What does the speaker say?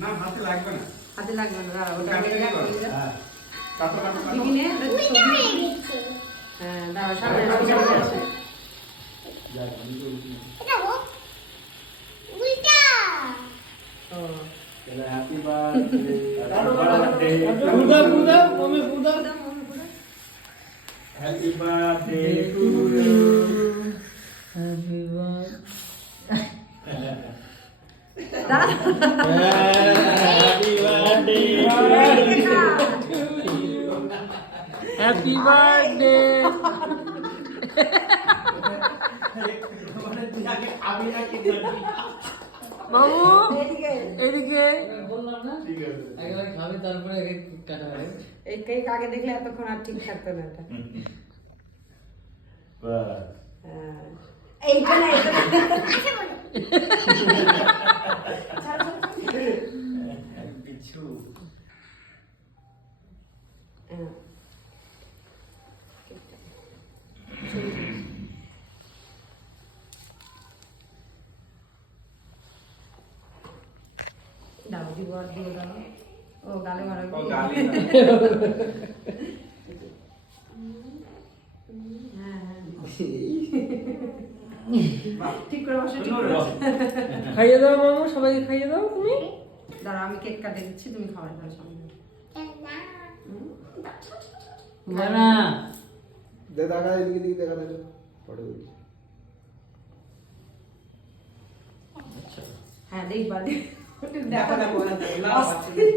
না হাতে লাগবে না। হাতে লাগবে না, দাঁড়া ওটা হয়ে যাক। হ্যাঁ কাটো কাটো কাটো। টিফিনে হ্যাঁ দাঁড়া সামনে আছে। যা আমি তো এটা হোক উল্টা ও হ্যাপি বার্থডে পুদা পুদা মমি পুদা happy birthday to you happy birthday happy birthday happy birthday আমি নাকি বাবু এদিকে এদিকে বললাম না ঠিক আছে একবার খাবে তারপরে কেক কাটা হবে। এই কেক আগে দেখলে এতক্ষণ আর ঠিক থাকতো না এটা। বাস হ্যাঁ এইটা না এটা না। কিছু হ্যাঁ। দাও দিব আর দিয়ে দাও। ও গালে মারো ও গালি না। হ্যাঁ হ্যাঁ ঠিক করে বসে ঠিক সুন্দর করে বস। খাইয়ে দাও মামু সবাইকে খাইয়ে দাও তুমি দাঁড়া আমি কেক কাটে দিচ্ছি তুমি খাবার দাও সামনে না দে দেখা এদিকে দিকে দেখা দেখা ফটো দিচ্ছি হ্যাঁ দেখবা দেখো দেখো অস্থির।